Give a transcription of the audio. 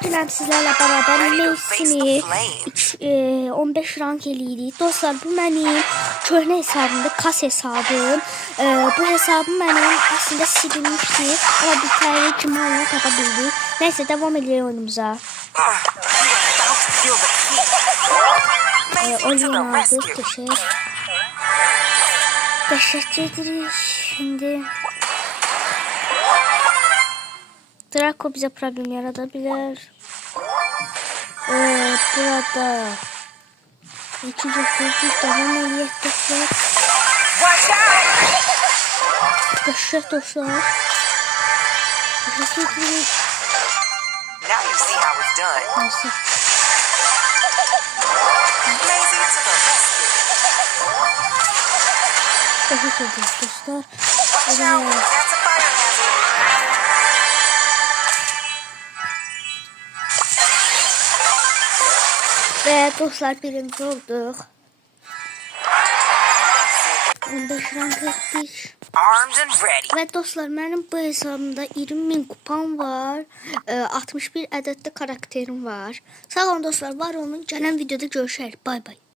Dünən sizlərlə bərabər Macy'ni 15 rank eləyirik. Dostlar, bu mənim köhnə hesabımdır, kas hesabım. Bu hesabım mənim əslində silinmişdi, amma bir tane kimi onu tapa bildik. Nəysə, devam edelim oyunumuza. Oyun aldık, teşekkür ederiz. Şimdi Draco bize problem yaratabilir. Burada ikinci çocuk devam edecekler. Teşekkür dostlar. Teşekkür ederim. Neyse. Teşekkür ederim dostlar. Ve dostlar birinci olduk. 15 rank ettik. Ve dostlar benim bu hesabımda 20.000 kupam var. 61 ədəddə karakterim var. Sağ olun dostlar, var olun. Gələn videoda görüşərik. Bay bay.